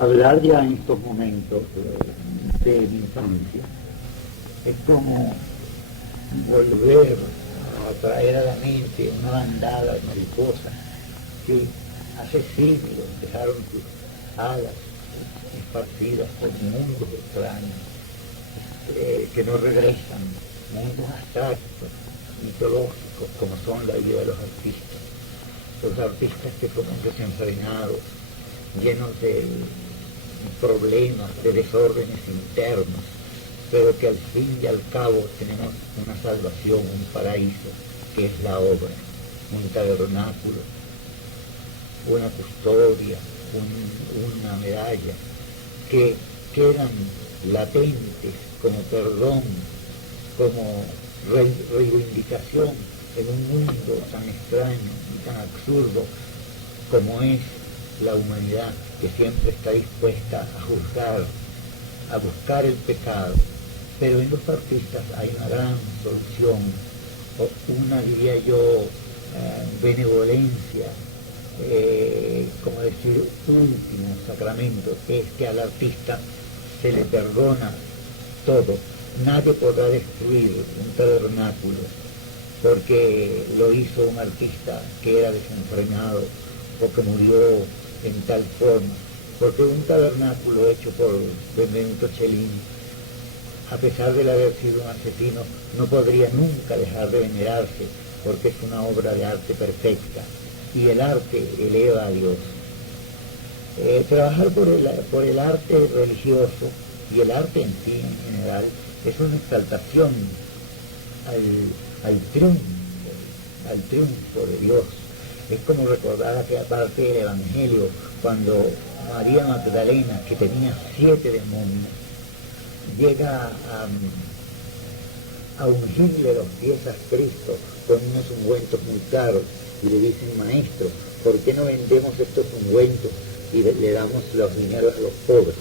Hablar ya en estos momentos de mi infancia es como volver a traer a la mente una bandada de mariposas que hace siglos dejaron sus alas esparcidas por mundos extraños, que no regresan, mundos abstractos, mitológicos, como son la vida de los artistas que fueron desenfrenados, llenos de problemas, de desórdenes internos, pero que al fin y al cabo tenemos una salvación, un paraíso, que es la obra, un tabernáculo, una custodia, una medalla, que quedan latentes como perdón, como reivindicación en un mundo tan extraño y tan absurdo como es la humanidad, que siempre está dispuesta a buscar el pecado. Pero en los artistas hay una gran solución, o una, diría yo, benevolencia, como decir, último sacramento, que es que al artista se le perdona todo. Nadie podrá destruir un tabernáculo porque lo hizo un artista que era desenfrenado o que murió en tal forma, porque un tabernáculo hecho por Benvenuto Cellini, a pesar de haber sido un asesino, no podría nunca dejar de venerarse, porque es una obra de arte perfecta, y el arte eleva a Dios. Trabajar por el arte religioso y el arte en sí en general es una exaltación al triunfo de Dios. Es como recordar aquella parte del Evangelio, cuando María Magdalena, que tenía 7 demonios, llega a ungirle los pies a Cristo con unos ungüentos muy caros, y le dicen: maestro, ¿por qué no vendemos estos ungüentos y le damos los dineros a los pobres?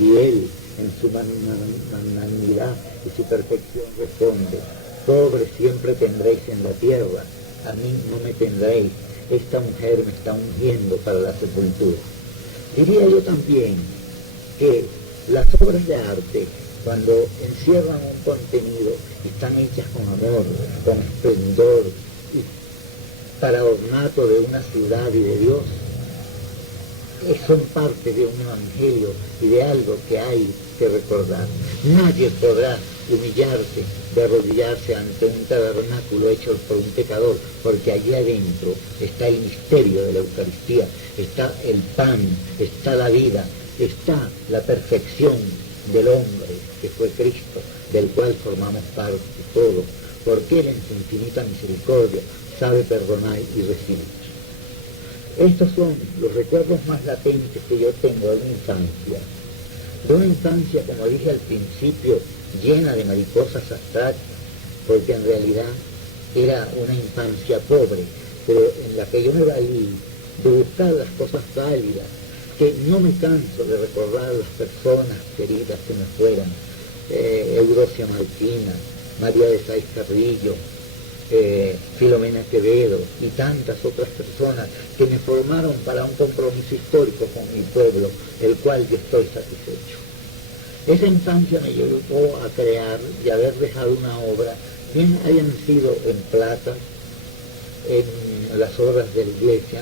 Y él, en su magnanimidad y su perfección, responde: pobres siempre tendréis en la tierra, a mí no me tendréis. Esta mujer me está ungiendo para la sepultura. Diría yo también que las obras de arte, cuando encierran un contenido, están hechas con amor, con esplendor, y para ornato de una ciudad y de Dios, son parte de un evangelio y de algo que hay que recordar. Nadie podrá humillarse, de arrodillarse ante un tabernáculo hecho por un pecador, porque allí adentro está el misterio de la Eucaristía, está el pan, está la vida, está la perfección del hombre, que fue Cristo, del cual formamos parte todos, porque Él en su infinita misericordia sabe perdonar y recibir. Estos son los recuerdos más latentes que yo tengo de mi infancia. De una infancia, como dije al principio, llena de mariposas abstractas, porque en realidad era una infancia pobre, pero en la que yo me valí de buscar las cosas válidas, que no me canso de recordar las personas queridas que me fueran, Eudocia Martina, María de Sáiz Carrillo, Filomena Quevedo y tantas otras personas que me formaron para un compromiso histórico con mi pueblo, el cual yo estoy satisfecho. Esa infancia me llevó a crear y haber dejado una obra, bien hayan sido en plata, en las obras de la iglesia,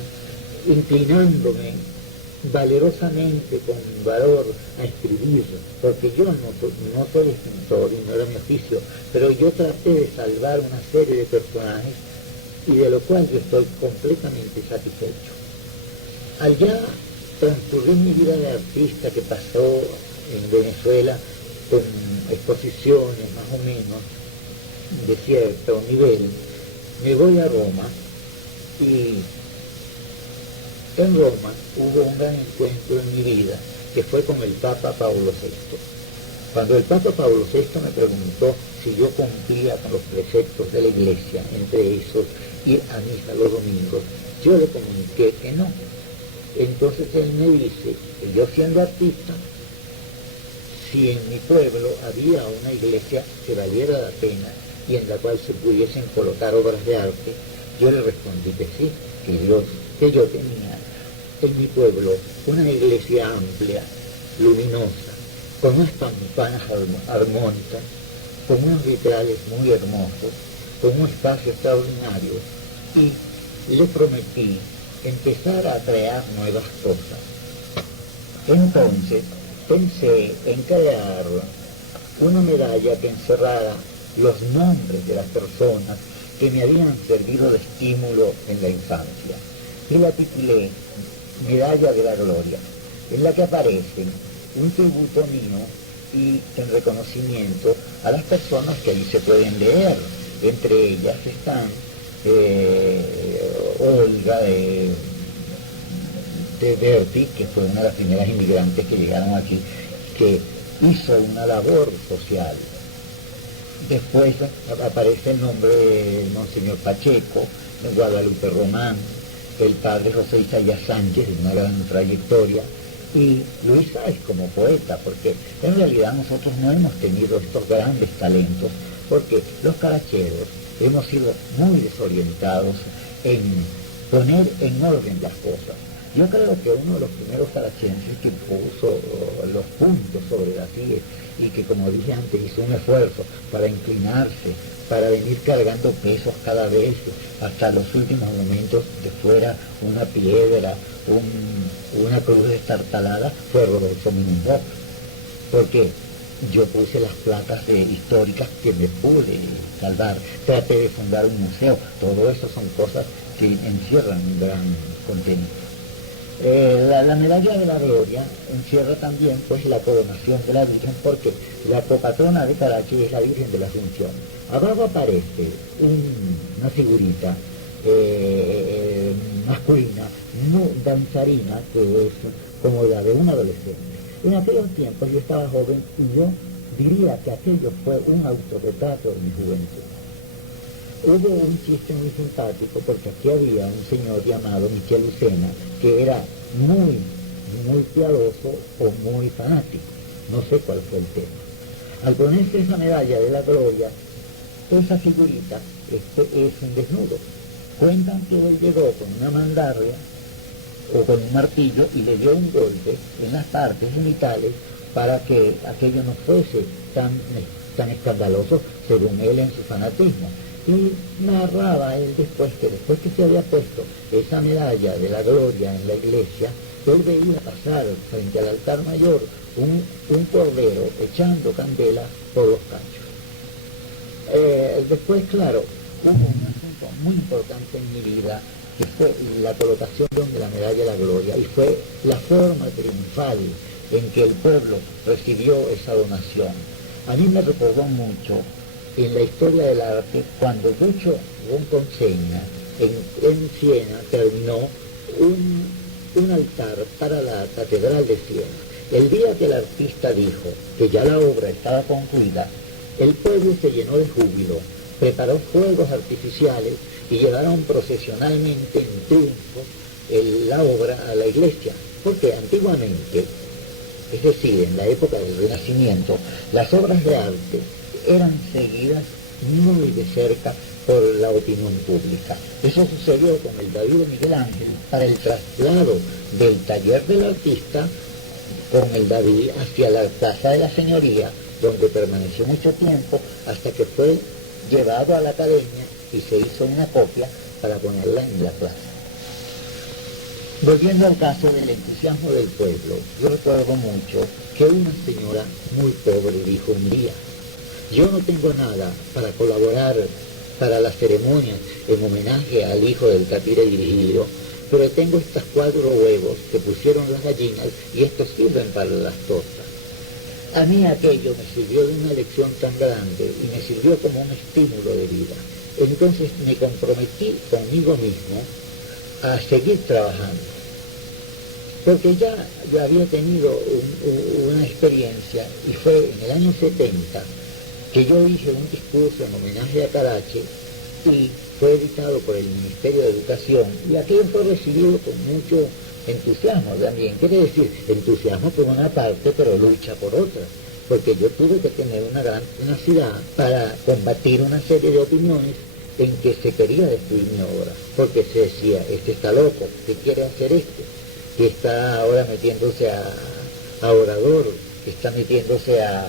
inclinándome valerosamente, con valor, a escribir, porque yo no soy escritor y no era mi oficio, pero yo traté de salvar una serie de personajes y de lo cual yo estoy completamente satisfecho. Allá transcurrí mi vida de artista, que pasó en Venezuela con exposiciones más o menos de cierto nivel. Me voy a Roma y en Roma hubo un gran encuentro en mi vida, que fue con el Papa Pablo VI. Cuando el Papa Pablo VI me preguntó si yo cumplía con los preceptos de la Iglesia, entre esos ir a misa los domingos, yo le comuniqué que no. Entonces él me dice que yo, siendo artista, si en mi pueblo había una iglesia que valiera la pena y en la cual se pudiesen colocar obras de arte, yo le respondí que sí, que yo tenía en mi pueblo una iglesia amplia, luminosa, con unas campanas armónicas, con unos vitrales muy hermosos, con un espacio extraordinario, y le prometí empezar a crear nuevas cosas. Entonces pensé en crear una medalla que encerrara los nombres de las personas que me habían servido de estímulo en la infancia, y la titulé Medalla de la Gloria, en la que aparece un tributo mío y en reconocimiento a las personas que ahí se pueden leer. Entre ellas están Olga de Berti, que fue una de las primeras inmigrantes que llegaron aquí, que hizo una labor social. Después aparece el nombre del Monseñor Pacheco, de Guadalupe Román, el padre José Isaías Sánchez, de una gran trayectoria, y Luis Sáez como poeta, porque en realidad nosotros no hemos tenido estos grandes talentos, porque los caracheros hemos sido muy desorientados en poner en orden las cosas. Yo creo que uno de los primeros carachenses que puso los puntos sobre las IES y que, como dije antes, hizo un esfuerzo para inclinarse, para venir cargando pesos cada vez hasta los últimos momentos de fuera una piedra, una cruz destartalada, fue Rodolfo Minumbó, porque yo puse las placas históricas que me pude salvar, traté de fundar un museo, todo eso son cosas que encierran un gran contenido. La medalla de la gloria encierra también pues la coronación de la Virgen, porque la copatrona de Carache es la Virgen de la Asunción. Abajo aparece una figurita masculina, danzarina, que es como la de un adolescente. En aquellos tiempos yo estaba joven y yo diría que aquello fue un autorretrato de mi juventud. Hubo un chiste muy simpático porque aquí había un señor llamado Michel Lucena que era muy piadoso o muy fanático, no sé cuál fue el tema. Al ponerse esa medalla de la gloria, esa figurita es un desnudo. Cuentan que él llegó con una mandarria o con un martillo y le dio un golpe en las partes genitales para que aquello no fuese tan escandaloso según él en su fanatismo. Y narraba él después que se había puesto esa medalla de la gloria en la iglesia, él veía pasar frente al altar mayor un cordero echando candela por los cachos. Después, claro, hubo un asunto muy importante en mi vida, que fue la colocación de la medalla de la gloria, y fue la forma triunfal en que el pueblo recibió esa donación. A mí me recordó mucho en la historia del arte cuando Lucho Bonconceña en Siena terminó un altar para la Catedral de Siena. El día que el artista dijo que ya la obra estaba concluida, el pueblo se llenó de júbilo, preparó fuegos artificiales y llevaron procesionalmente en triunfo la obra a la iglesia, porque antiguamente, es decir, en la época del Renacimiento, las obras de arte eran seguidas muy de cerca por la opinión pública. Eso sucedió con el David de Miguel Ángel para el traslado del taller del artista con el David hacia la Plaza de la Señoría, donde permaneció mucho tiempo hasta que fue llevado a la academia y se hizo una copia para ponerla en la plaza. Volviendo al caso del entusiasmo del pueblo, yo recuerdo mucho que una señora muy pobre dijo un día: yo no tengo nada para colaborar para la ceremonia en homenaje al hijo del catire dirigido, pero tengo estos 4 huevos que pusieron las gallinas y estos sirven para las tortas. A mí aquello me sirvió de una lección tan grande y me sirvió como un estímulo de vida. Entonces me comprometí conmigo mismo a seguir trabajando, porque ya yo había tenido una experiencia, y fue en el año 70 que yo hice un discurso en homenaje a Carache y fue editado por el Ministerio de Educación, y aquello fue recibido con mucho entusiasmo también. Quiere decir, entusiasmo por una parte, pero lucha por otra, porque yo tuve que tener una gran tenacidad para combatir una serie de opiniones en que se quería destruir mi obra, porque se decía: este está loco, ¿qué quiere hacer este? y está ahora metiéndose a orador, está metiéndose a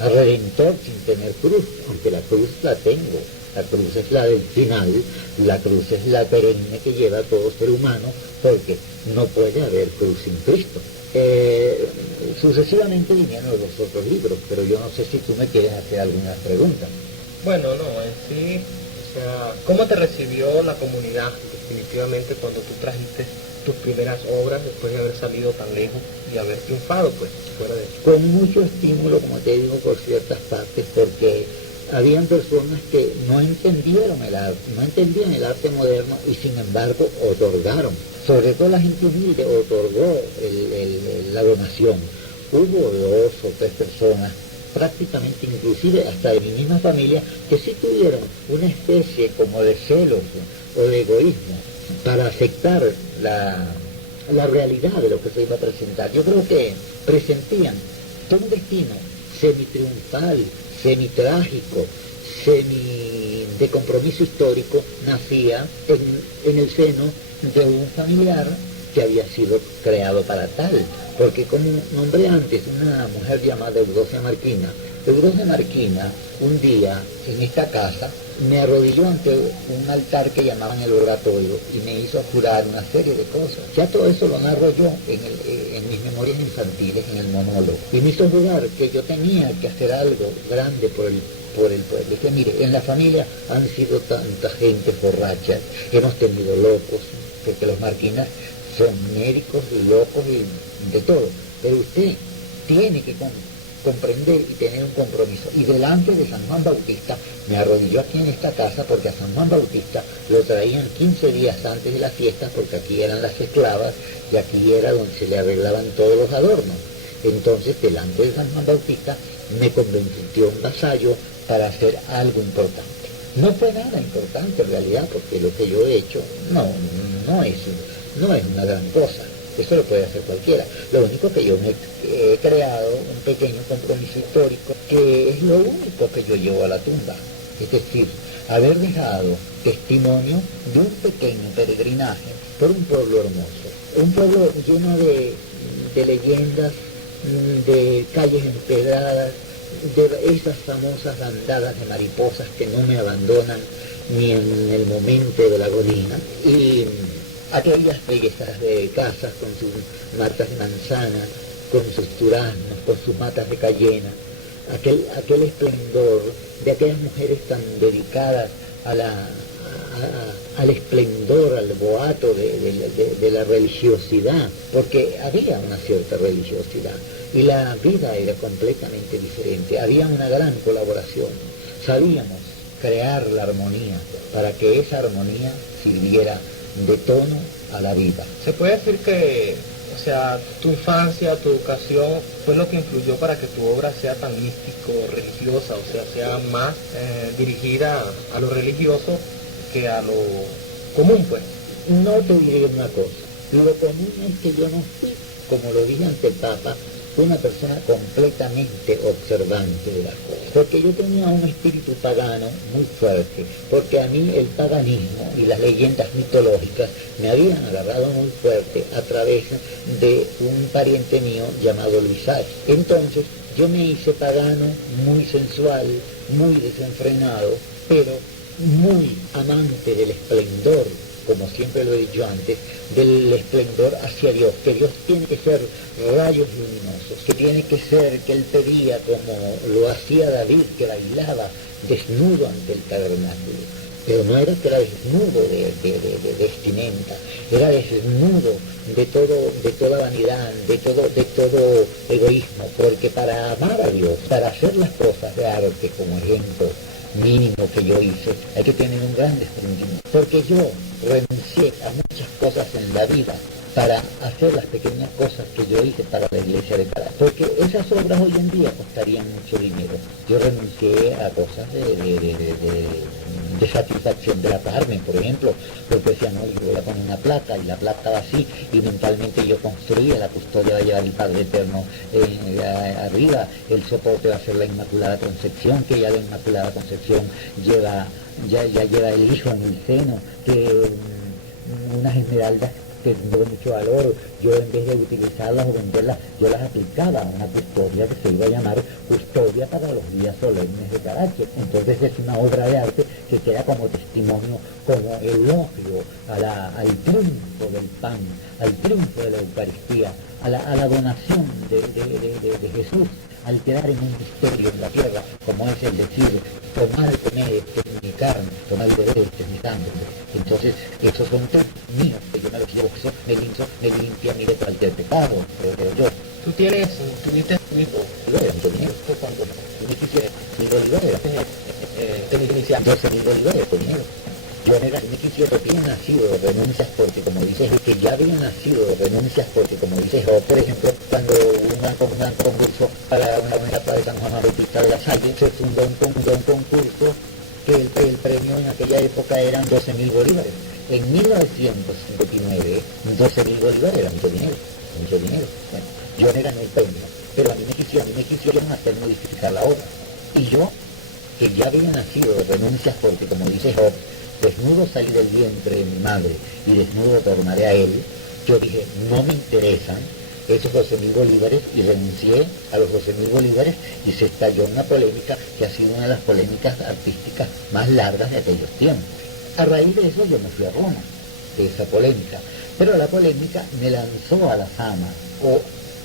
redentor sin tener cruz, aunque la cruz la tengo. La cruz es la del final, la cruz es la perenne que lleva a todo ser humano, porque no puede haber cruz sin Cristo. Sucesivamente vinieron los otros libros, pero yo no sé si tú me quieres hacer alguna pregunta. Bueno, no, en sí, o sea, ¿cómo te recibió la comunidad definitivamente cuando tú trajiste tus primeras obras después de haber salido tan lejos y haber triunfado, pues, fuera de eso? Con mucho estímulo, como te digo, por ciertas partes, porque habían personas que no entendieron el arte, no entendían el arte moderno y sin embargo otorgaron. Sobre todo la gente humilde otorgó la donación. Hubo 2 o 3 personas, prácticamente inclusive hasta de mi misma familia, que sí tuvieron una especie como de celos o de egoísmo para aceptar la realidad de lo que se iba a presentar. Yo creo que presentían todo un destino semi-triunfal, semi-trágico, de compromiso histórico, nacía en el seno de un familiar que había sido creado para tal, porque como nombré antes una mujer llamada Eudocia Marquina, un día en esta casa me arrodilló ante un altar que llamaban el oratorio y me hizo jurar una serie de cosas. Ya todo eso lo narro yo en mis memorias infantiles, en el monólogo. Y me hizo jurar que yo tenía que hacer algo grande por el pueblo. Que mire, en la familia han sido tanta gente borracha, hemos tenido locos, porque los Marquinas son médicos y locos y de todo. Pero usted tiene que comprender y tener un compromiso. Y delante de San Juan Bautista, me arrodilló aquí en esta casa, porque a San Juan Bautista lo traían 15 días antes de la fiesta, porque aquí eran las esclavas y aquí era donde se le arreglaban todos los adornos. Entonces, delante de San Juan Bautista, me convirtió un vasallo para hacer algo importante. No fue nada importante en realidad, porque lo que yo he hecho no es una gran cosa. Eso lo puede hacer cualquiera. Lo único que yo me he creado un pequeño compromiso histórico, que es lo único que yo llevo a la tumba. Es decir, haber dejado testimonio de un pequeño peregrinaje por un pueblo hermoso. Un pueblo lleno de leyendas, de calles empedradas, de esas famosas bandadas de mariposas que no me abandonan ni en el momento de la agonía. Y aquellas bellezas de casas con sus matas de manzana, con sus duraznos, con sus matas de cayena, aquel esplendor de aquellas mujeres tan dedicadas al esplendor, al boato de la religiosidad, porque había una cierta religiosidad y la vida era completamente diferente, había una gran colaboración, sabíamos crear la armonía para que esa armonía sirviera de tono a la vida. Se puede decir que, o sea, tu infancia, tu educación fue lo que influyó para que tu obra sea tan místico, religiosa, o sea, sea más dirigida a lo religioso que a lo común, pues. No te diré una cosa, lo común es que yo no fui, como lo dije ante el Papa, una persona completamente observante de las cosas, porque yo tenía un espíritu pagano muy fuerte, porque a mí el paganismo y las leyendas mitológicas me habían agarrado muy fuerte a través de un pariente mío llamado Luis Sáez. Entonces yo me hice pagano, muy sensual, muy desenfrenado, pero muy amante del esplendor, como siempre lo he dicho antes, del esplendor hacia Dios, que Dios tiene que ser rayos luminosos, que tiene que ser, que él pedía como lo hacía David, que bailaba desnudo ante el tabernáculo, pero no era que era desnudo de vestimenta, era desnudo de toda vanidad, de todo egoísmo, porque para amar a Dios, para hacer las cosas de arte como ejemplo mínimo que yo hice, hay que tener un gran desprendimiento, porque yo renuncié a muchas cosas en la vida para hacer las pequeñas cosas que yo hice para la iglesia de Caracas, porque esas obras hoy en día costarían mucho dinero. Yo renuncié a cosas de satisfacción de la Carmen, por ejemplo, porque decía, no, yo voy a poner una placa, y la placa va así, y mentalmente yo construía, la custodia va a llevar el Padre Eterno arriba, el soporte va a ser la Inmaculada Concepción, que ya la Inmaculada Concepción ya lleva el Hijo en el seno, que unas esmeraldas que no de mucho valor, yo en vez de utilizarlas o venderlas, yo las aplicaba a una custodia que se iba a llamar Custodia para los Días Solemnes de Carache. Entonces es una obra de arte que queda como testimonio, como elogio al triunfo del pan, al triunfo de la Eucaristía, a la donación de Jesús, al quedar en un misterio en la tierra, como es el decir, tomar y comer, este es mi carne, tomar y beber, este es mi sangre. Entonces, esos son míos, que yo me los llevo, eso me limpia mi de cualquier pecado, creo yo. Tú tuviste tu hijo, Mucho dinero, cuando $17,000, tenías iniciado. 12,000 bolívares por dinero. Yo me quisiera que había nacido de renuncias porque, como dices, que ya había nacido de renuncias porque, como dices, o por ejemplo, cuando un concurso para una etapa de San Juan Bautista de la Salle, se fundó un concurso que el premio en aquella época eran 12,000 bolívares. En 1959, 12,000 bolívares era mucho dinero. Bueno, yo me gané el premio, pero a mí me quisieron hacer modificar la obra. Y yo, que ya había nacido de renuncias porque, como dice Job, desnudo salí del vientre de mi madre y desnudo tornaré a él, yo dije, no me interesan esos 12,000 bolívares y renuncié a los 12,000 bolívares y se estalló una polémica que ha sido una de las polémicas artísticas más largas de aquellos tiempos. A raíz de eso yo me fui a Roma, de esa polémica, pero la polémica me lanzó a la fama,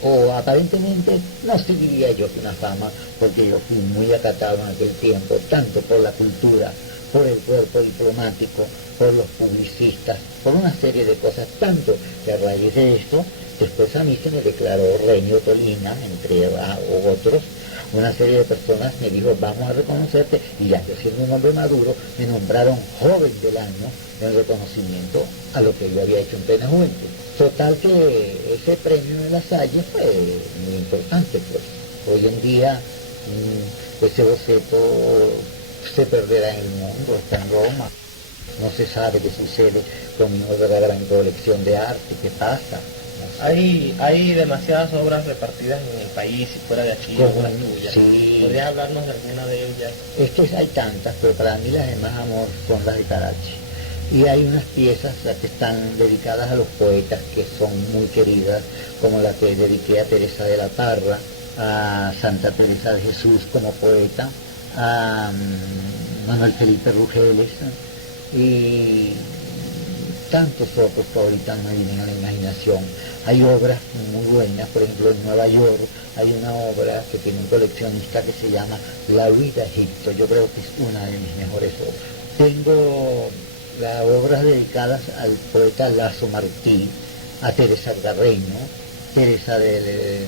o aparentemente no seguiría yo una fama, porque yo fui muy acatado en aquel tiempo, tanto por la cultura, por el cuerpo diplomático, por los publicistas, por una serie de cosas, tanto que a raíz de esto, después a mí se me declaró Reño Tolina, entre otros, una serie de personas me dijo, vamos a reconocerte, y ya yo siendo un hombre maduro, me nombraron joven del año en reconocimiento a lo que yo había hecho en plena juventud. Total que ese premio de la Salle fue muy importante, pues. Hoy en día ese boceto se perderá en el mundo, está en Roma. No se sabe qué sucede con mi otra gran colección de arte, qué pasa. Hay demasiadas obras repartidas en el país y fuera de aquí, obras tuyas. Sí. ¿Podrías hablarnos de alguna de ellas? Es que hay tantas, pero para mí las de más amor son las de Carache. Y hay unas piezas que están dedicadas a los poetas que son muy queridas, como la que dediqué a Teresa de la Parra, a Santa Teresa de Jesús como poeta, a Manuel Felipe Rugeles, y tantos otros que ahorita no me vienen a la imaginación. Hay obras muy buenas, por ejemplo en Nueva York hay una obra que tiene un coleccionista que se llama La Huida a Egipto, yo creo que es una de mis mejores obras. Tengo las obras dedicadas al poeta Lazo Martí, a Teresa Garreño, Teresa de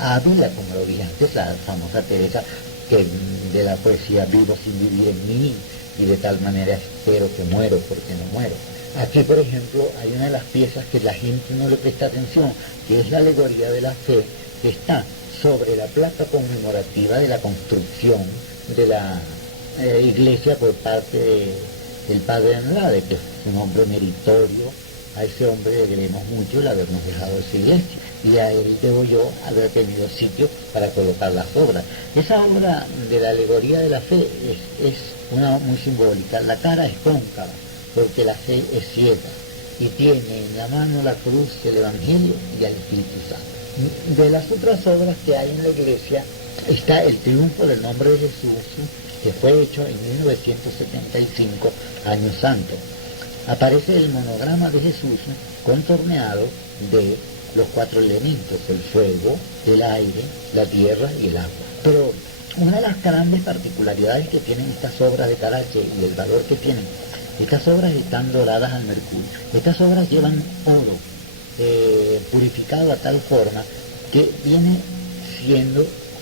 Ávila, como lo dije antes, la famosa Teresa que de la poesía Vivo sin vivir en mí, y de tal manera espero que muero porque no muero. Aquí, por ejemplo, hay una de las piezas que la gente no le presta atención, que es la alegoría de la fe, que está sobre la placa conmemorativa de la construcción de la iglesia por parte del padre Andrade, que es un hombre meritorio. A ese hombre le debemos mucho el habernos dejado esa iglesia, y a él debo yo haber tenido sitio para colocar las obras. Esa obra de la alegoría de la fe es una muy simbólica. La cara es cóncava, porque la fe es ciega, y tiene en la mano la cruz, el Evangelio y el Espíritu Santo. De las otras obras que hay en la iglesia está el triunfo del nombre de Jesús, que fue hecho en 1975, Año Santo. Aparece el monograma de Jesús contorneado de los 4 elementos, el fuego, el aire, la tierra y el agua. Pero una de las grandes particularidades que tienen estas obras de Carache y el valor que tienen, estas obras están doradas al mercurio. Estas obras llevan oro purificado a tal forma que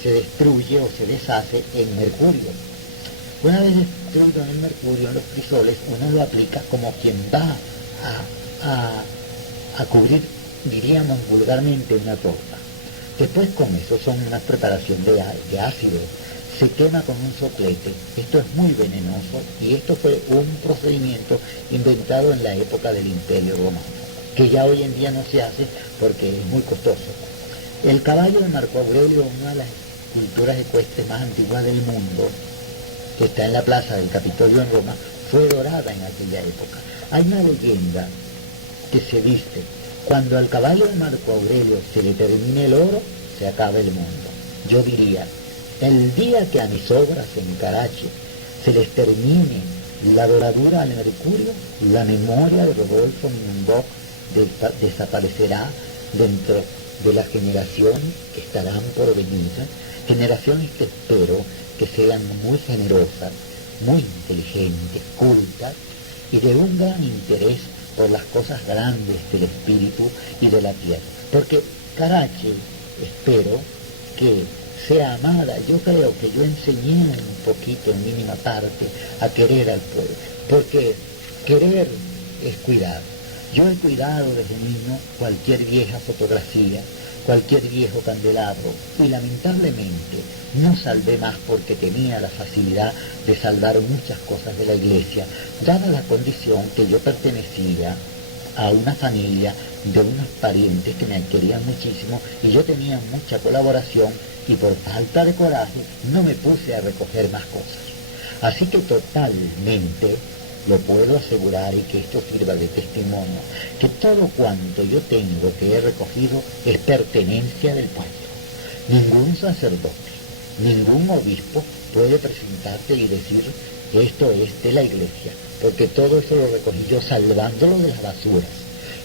se destruye o se deshace en mercurio. Una vez destruido en el mercurio en los crisoles, uno lo aplica como quien va a cubrir, diríamos vulgarmente, una torta. Después con eso son una preparación de ácido, se quema con un soplete. Esto es muy venenoso, y esto fue un procedimiento inventado en la época del Imperio Romano, que ya hoy en día no se hace porque es muy costoso. El caballo de Marco Aurelio, una de las esculturas ecuestres más antiguas del mundo, que está en la plaza del Capitolio en Roma, fue dorada en aquella época. Hay una leyenda que se dice: cuando al caballo de Marco Aurelio se le termine el oro, se acaba el mundo. Yo diría, el día que a mis obras en Carache se les termine la doradura al mercurio, la memoria de Rodolfo Minenbock desaparecerá dentro de las generaciones que estarán por venir, generaciones que espero que sean muy generosas, muy inteligentes, cultas y de un gran interés por las cosas grandes del espíritu y de la tierra. Porque Carache, espero que sea amada. Yo creo que yo enseñé un poquito, en mínima parte, a querer al pueblo, porque querer es cuidar. Yo he cuidado desde niño cualquier vieja fotografía, cualquier viejo candelabro, y lamentablemente no salvé más porque tenía la facilidad de salvar muchas cosas de la iglesia, dada la condición que yo pertenecía a una familia de unos parientes que me querían muchísimo y yo tenía mucha colaboración, y por falta de coraje no me puse a recoger más cosas. Así que totalmente lo puedo asegurar, y que esto sirva de testimonio, que todo cuanto yo tengo que he recogido es pertenencia del pueblo. Ningún sacerdote, ningún obispo puede presentarte y decir que esto es de la iglesia, porque todo eso lo recogí yo salvándolo de las basuras,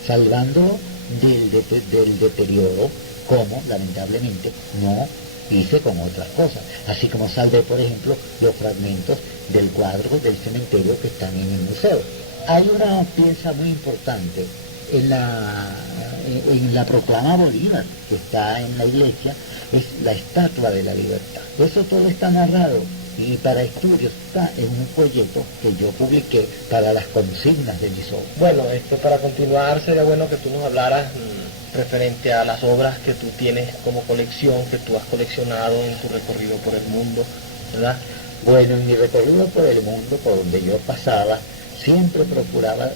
salvándolo del deterioro, como lamentablemente no hice con otras cosas, así como salvé, por ejemplo, los fragmentos del cuadro del cementerio que están en el museo. Hay una pieza muy importante en la proclama Bolívar, que está en la iglesia, es la Estatua de la Libertad. Eso todo está narrado, y para estudios está en un folleto que yo publiqué para las consignas del ISO. Bueno, para continuar sería bueno que tú nos hablaras referente a las obras que tú tienes como colección, que tú has coleccionado en tu recorrido por el mundo, ¿verdad? Bueno, en mi recorrido por el mundo, por donde yo pasaba, siempre procuraba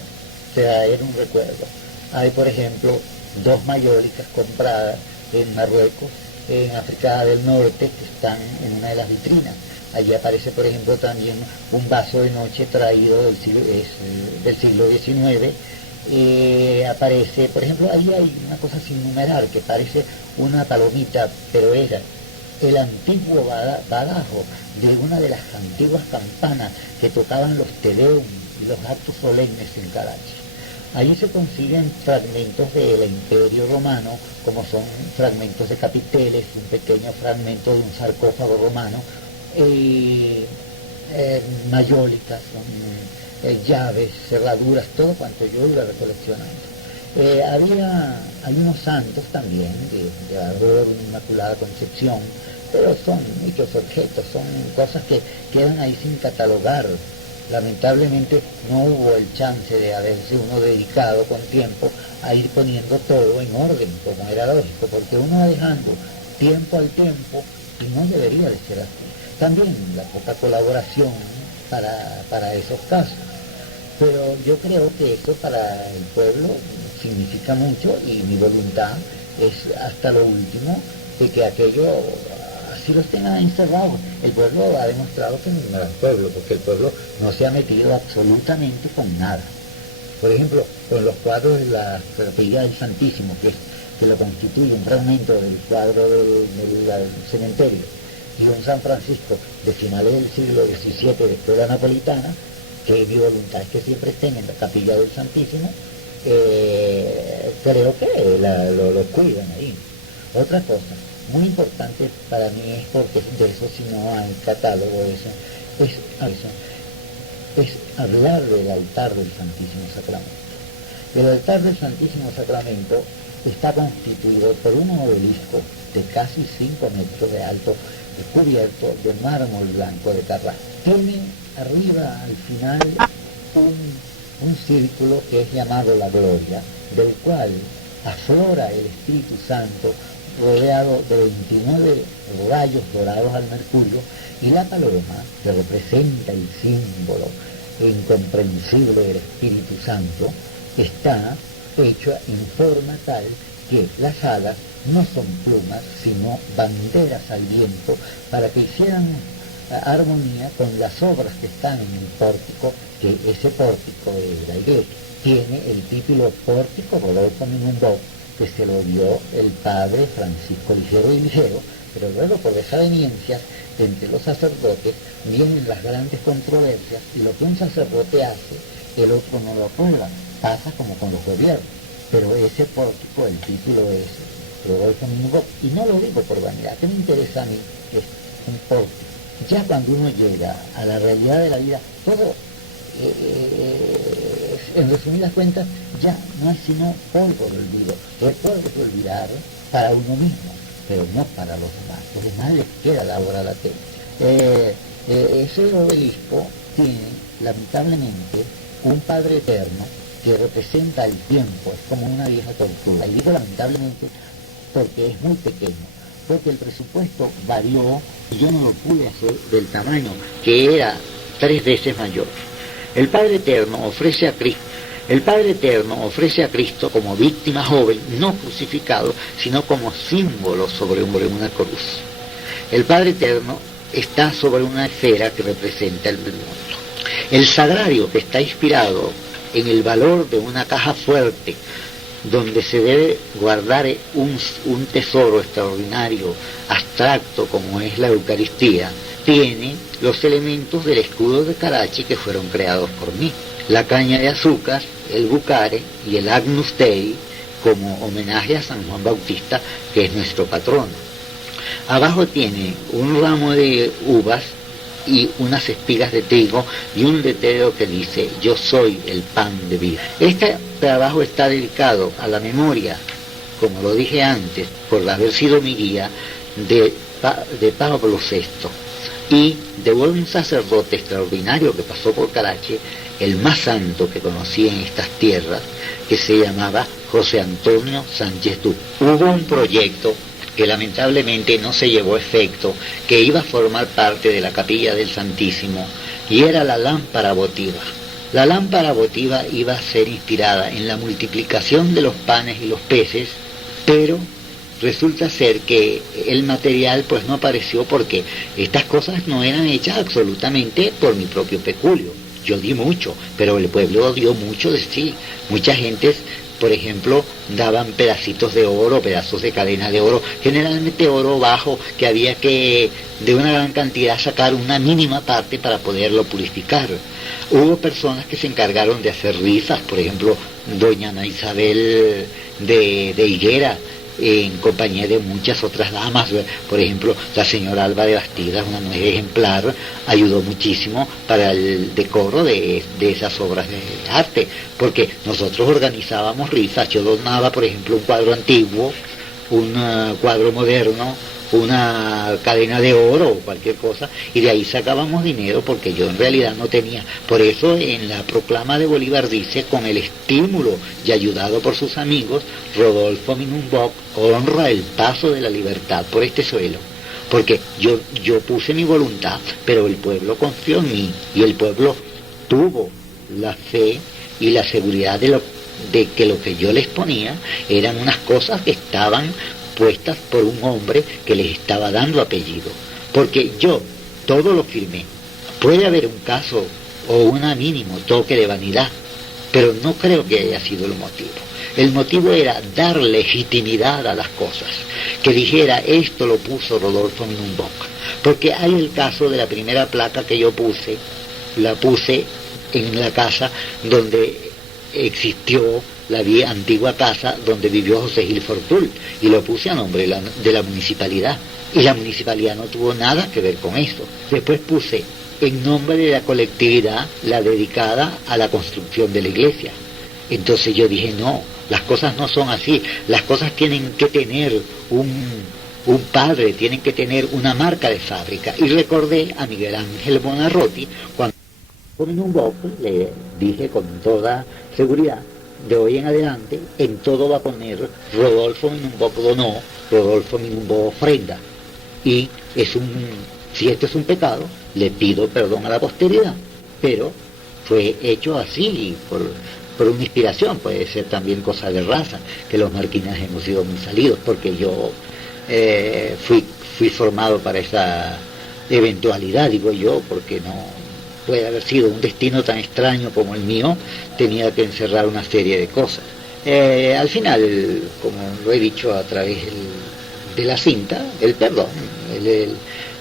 traer un recuerdo. Hay, por ejemplo, 2 mayólicas compradas en Marruecos, en África del Norte, que están en una de las vitrinas. Allí aparece, por ejemplo, también un vaso de noche traído del siglo XIX. Aparece, por ejemplo, ahí hay una cosa sin numerar, que parece una palomita, pero era el antiguo badajo de una de las antiguas campanas que tocaban los Te Deum y los actos solemnes en Karachi. Allí se consiguen fragmentos del Imperio Romano, como son fragmentos de capiteles, un pequeño fragmento de un sarcófago romano, mayólicas, llaves, cerraduras, todo cuanto yo iba recoleccionando. Hay unos santos también, de Valor, Inmaculada Concepción, pero son muchos objetos, son cosas que quedan ahí sin catalogar. Lamentablemente no hubo el chance de haberse uno dedicado con tiempo a ir poniendo todo en orden, como era lógico, porque uno va dejando tiempo al tiempo, y no debería de ser así. También la poca colaboración para esos casos. Pero yo creo que eso para el pueblo significa mucho, y mi voluntad es hasta lo último de que aquello así los tengan encerrados. El pueblo ha demostrado que no es pueblo, porque el pueblo no se ha metido absolutamente con nada. Por ejemplo, con los cuadros de la Capilla del Santísimo, que lo constituye un fragmento del cuadro del cementerio, y un San Francisco de finales del siglo XVII de escuela napolitana, que mi voluntad es que siempre estén en la Capilla del Santísimo. Creo que lo cuidan ahí. Otra cosa muy importante para mí es, porque de eso si no hay catálogo, es hablar del altar del Santísimo Sacramento. El altar del Santísimo Sacramento está constituido por un obelisco de casi 5 metros de alto, cubierto de mármol blanco de Carrasco. Tiene arriba, al final, un círculo que es llamado la Gloria, del cual aflora el Espíritu Santo, rodeado de 29 rayos dorados al mercurio, y la paloma, que representa el símbolo incomprensible del Espíritu Santo, está hecha en forma tal que las alas no son plumas, sino banderas al viento, para que hicieran armonía con las obras que están en el pórtico que ese pórtico de la iglesia tiene el título Pórtico Rodolfo Minumbó, que se lo dio el padre Francisco Ligero y Ligero, pero luego por desavenencias entre los sacerdotes vienen las grandes controversias y lo que un sacerdote hace, el otro no lo aprueba. Pasa como con los gobiernos, pero ese pórtico, el título es Rodolfo Minumbó, y no lo digo por vanidad, que me interesa a mí, es un pórtico. Ya cuando uno llega a la realidad de la vida, todo, en resumidas cuentas, ya no es sino polvo de olvido. Es polvo de olvidar para uno mismo, pero no para los demás. Los demás les queda la hora latente. Ese obispo tiene, lamentablemente, un Padre Eterno que representa el tiempo, es como una vieja tortura. Y digo lamentablemente porque es muy pequeño, porque el presupuesto varió y yo no lo pude hacer del tamaño que era 3 veces mayor. El Padre Eterno ofrece a Cristo. El Padre Eterno ofrece a Cristo como víctima joven, no crucificado, sino como símbolo sobre una cruz. El Padre Eterno está sobre una esfera que representa el mundo. El sagrario, que está inspirado en el valor de una caja fuerte, donde se debe guardar un tesoro extraordinario, abstracto como es la Eucaristía, tiene los elementos del escudo de Karachi que fueron creados por mí. La caña de azúcar, el bucare y el Agnus Dei como homenaje a San Juan Bautista, que es nuestro patrono. Abajo tiene un ramo de uvas y unas espigas de trigo y un letrero que dice: yo soy el pan de vida. Este trabajo está dedicado a la memoria, como lo dije antes, por haber sido mi guía, de Pablo VI y de un sacerdote extraordinario que pasó por Karachi, el más santo que conocí en estas tierras, que se llamaba José Antonio Sánchez Duque. Hubo un proyecto que lamentablemente no se llevó a efecto, que iba a formar parte de la capilla del Santísimo, y era la lámpara votiva. La lámpara votiva iba a ser inspirada en la multiplicación de los panes y los peces, pero resulta ser que el material pues no apareció porque estas cosas no eran hechas absolutamente por mi propio peculio. Yo di mucho, pero el pueblo dio mucho de sí. Mucha gente, por ejemplo, daban pedacitos de oro, pedazos de cadena de oro, generalmente oro bajo, que había que de una gran cantidad sacar una mínima parte para poderlo purificar. Hubo personas que se encargaron de hacer rifas, por ejemplo, doña Ana Isabel de Higuera, en compañía de muchas otras damas, por ejemplo, la señora Alba de Bastidas, una mujer ejemplar, ayudó muchísimo para el decoro de esas obras de arte, porque nosotros organizábamos rifas. Yo donaba, por ejemplo, un cuadro antiguo, un cuadro moderno, una cadena de oro o cualquier cosa, y de ahí sacábamos dinero, porque yo en realidad no tenía. Por eso en la proclama de Bolívar dice: con el estímulo y ayudado por sus amigos, Rodolfo Minumbó honra el paso de la libertad por este suelo. Porque yo puse mi voluntad, pero el pueblo confió en mí, y el pueblo tuvo la fe y la seguridad de que lo que yo les ponía eran unas cosas que estaban puestas por un hombre que les estaba dando apellido, porque yo todo lo firmé. Puede haber un caso o un mínimo toque de vanidad, pero no creo que haya sido el motivo. El motivo era dar legitimidad a las cosas, que dijera: esto lo puso Rodolfo Minumbó. Porque hay el caso de la primera placa que yo puse, la puse en la casa donde existió la antigua casa donde vivió José Gil Fortul, y lo puse a nombre de la municipalidad, y la municipalidad no tuvo nada que ver con eso. Después puse en nombre de la colectividad la dedicada a la construcción de la iglesia. Entonces yo dije: no, las cosas no son así, las cosas tienen que tener un padre, tienen que tener una marca de fábrica. Y recordé a Miguel Ángel Buonarroti cuando Minumbó, le dije con toda seguridad: de hoy en adelante en todo va a poner Rodolfo Minumbó donó, Rodolfo Minumbó ofrenda. Y si esto es un pecado, le pido perdón a la posteridad, pero fue hecho así por una inspiración. Puede ser también cosa de raza, que los marquines hemos sido muy salidos, porque yo fui formado para esa eventualidad, digo yo, porque puede haber sido un destino tan extraño como el mío, tenía que encerrar una serie de cosas. Al final, como lo he dicho a través de la cinta, el perdón,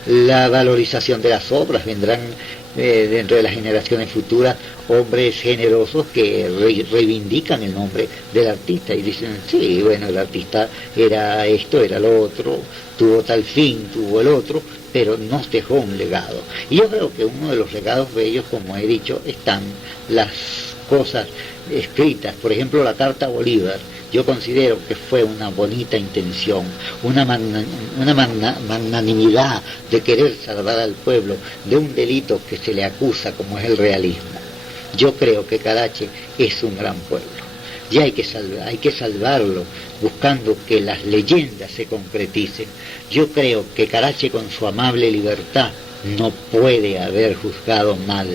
la valorización de las obras, vendrán dentro de las generaciones futuras hombres generosos que reivindican el nombre del artista y dicen, sí, bueno, el artista era esto, era lo otro, tuvo tal fin, tuvo el otro, pero nos dejó un legado. Y yo creo que uno de los legados bellos, como he dicho, están las cosas escritas. Por ejemplo, la Carta a Bolívar, yo considero que fue una bonita intención, una magnanimidad de querer salvar al pueblo de un delito que se le acusa, como es el realismo. Yo creo que Carache es un gran pueblo, y hay que salvarlo, buscando que las leyendas se concreticen. Yo creo que Carache, con su amable libertad, no puede haber juzgado mal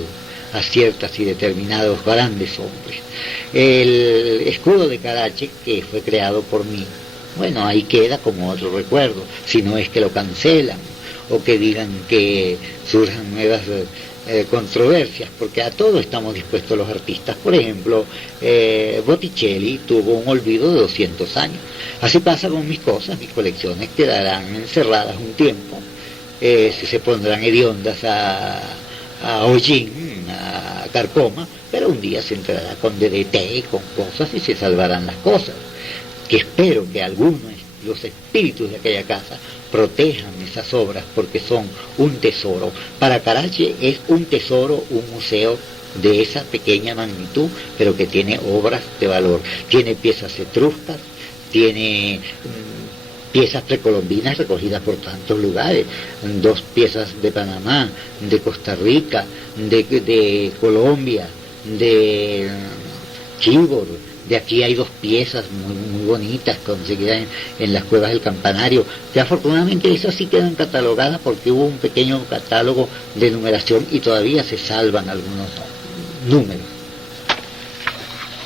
a ciertas y determinados grandes hombres. El escudo de Carache, que fue creado por mí, bueno, ahí queda como otro recuerdo, si no es que lo cancelan o que digan que surjan nuevas controversias, porque a todo estamos dispuestos los artistas. Por ejemplo, Botticelli tuvo un olvido de 200 años. Así pasa con mis cosas, mis colecciones quedarán encerradas un tiempo, se pondrán hediondas a hollín, a carcoma, pero un día se entrará con DDT, con cosas, y se salvarán las cosas. Que espero que algunos, los espíritus de aquella casa, protejan esas obras, porque son un tesoro. Para Carache es un tesoro, un museo de esa pequeña magnitud, pero que tiene obras de valor. Tiene piezas etruscas, tiene piezas precolombinas recogidas por tantos lugares, 2 piezas de Panamá, de Costa Rica, de Colombia, de Chibor. De aquí hay 2 piezas muy bonitas conseguidas en las cuevas del Campanario, que afortunadamente esas sí quedan catalogadas porque hubo un pequeño catálogo de numeración y todavía se salvan algunos números.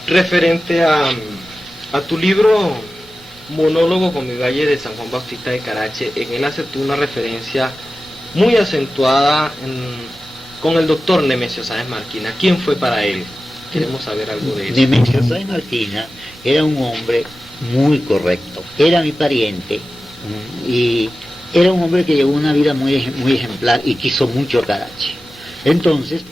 Referente a tu libro Monólogo con mi Valle de San Juan Bautista de Carache, en él hace tú una referencia muy acentuada con el doctor Nemesio Sáenz Marquina. ¿Quién fue para él? Queremos saber algo de eso. Nemesio Sáenz Marquina era un hombre muy correcto, era mi pariente y era un hombre que llevó una vida muy ejemplar y quiso mucho a Carache. Entonces,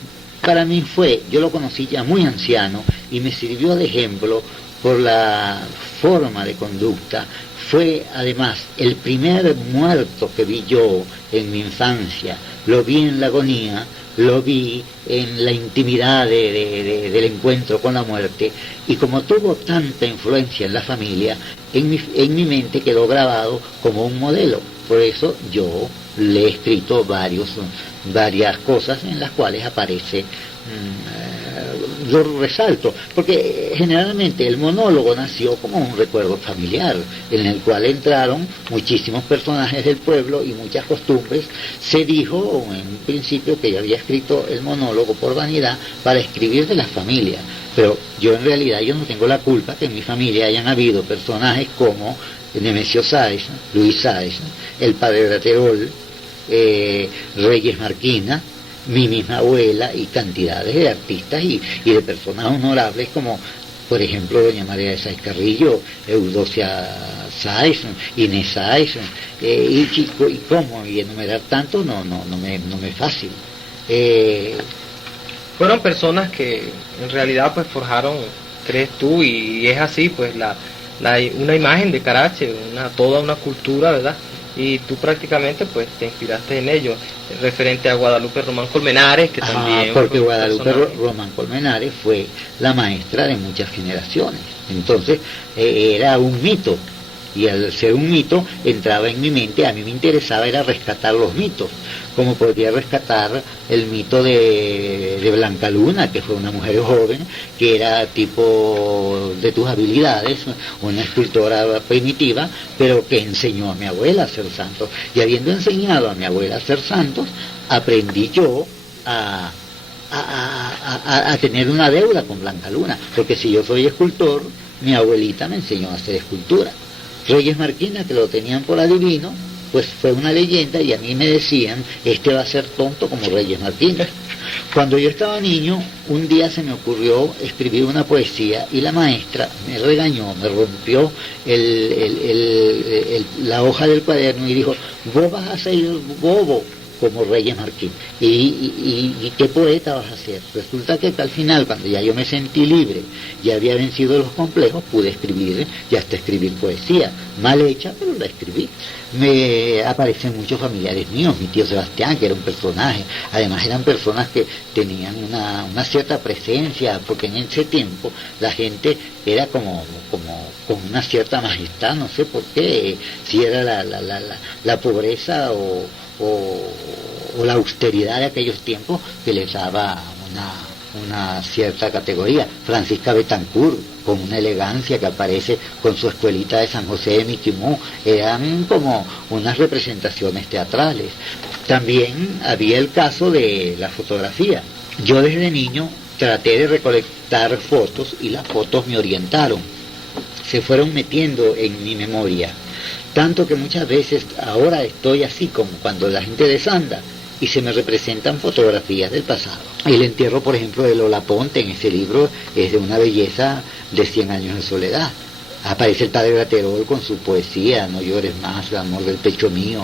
para mí yo lo conocí ya muy anciano y me sirvió de ejemplo por la forma de conducta. Fue además el primer muerto que vi yo en mi infancia, lo vi en la agonía, lo vi en la intimidad del encuentro con la muerte, y como tuvo tanta influencia en la familia, en mi mente quedó grabado como un modelo. Por eso yo le he escrito varias cosas en las cuales aparece, lo resalto, porque generalmente el monólogo nació como un recuerdo familiar, en el cual entraron muchísimos personajes del pueblo y muchas costumbres. Se dijo en un principio que yo había escrito el monólogo por vanidad para escribir de la familia, pero yo en realidad yo no tengo la culpa que en mi familia hayan habido personajes como Nemesio Sáenz, Luis Sáenz, el padre Graterol, Reyes Marquina, mi misma abuela y cantidades de artistas y de personas honorables como, por ejemplo, doña María de Sáenz Carrillo, Eudocia Sáenz, Inés Sáenz, y enumerar tanto no me es fácil. Fueron personas que en realidad pues forjaron, crees tú, y es así, pues una imagen de Carache, toda una cultura, ¿verdad? Y tú prácticamente pues te inspiraste en ello, referente a Guadalupe Román Colmenares, que también... Porque Guadalupe Román Colmenares fue la maestra de muchas generaciones, entonces era un mito, y al ser un mito entraba en mi mente. A mí me interesaba era rescatar los mitos, como podía rescatar el mito de Blanca Luna, que fue una mujer joven, que era tipo de tus habilidades, una escultora primitiva, pero que enseñó a mi abuela a ser santos. Y habiendo enseñado a mi abuela a ser santos, aprendí yo a tener una deuda con Blanca Luna, porque si yo soy escultor, mi abuelita me enseñó a hacer escultura. Reyes Marquina, que lo tenían por adivino, pues fue una leyenda, y a mí me decían, este va a ser tonto como Reyes Marquina. Cuando yo estaba niño, un día se me ocurrió escribir una poesía y la maestra me regañó, me rompió la hoja del cuaderno y dijo: vos vas a ser bobo como Reyes Martín. ¿Y qué poeta vas a ser? Resulta que al final, cuando ya yo me sentí libre, ya había vencido los complejos, pude escribir, y hasta escribir poesía, mal hecha, pero la escribí. Me aparecen muchos familiares míos, mi tío Sebastián, que era un personaje, además eran personas que tenían una cierta presencia, porque en ese tiempo la gente era como con una cierta majestad, no sé por qué, si era la pobreza o la austeridad de aquellos tiempos que les daba una cierta categoría. Francisca Betancourt, con una elegancia que aparece con su escuelita de San José de Miquimú, eran como unas representaciones teatrales. También había el caso de la fotografía. Yo desde niño traté de recolectar fotos y las fotos me orientaron, se fueron metiendo en mi memoria. Tanto que muchas veces ahora estoy así como cuando la gente desanda y se me representan fotografías del pasado. El entierro, por ejemplo, de Lola Ponte en ese libro es de una belleza de 100 años de soledad. Aparece el padre Graterol con su poesía: no llores más, amor del pecho mío,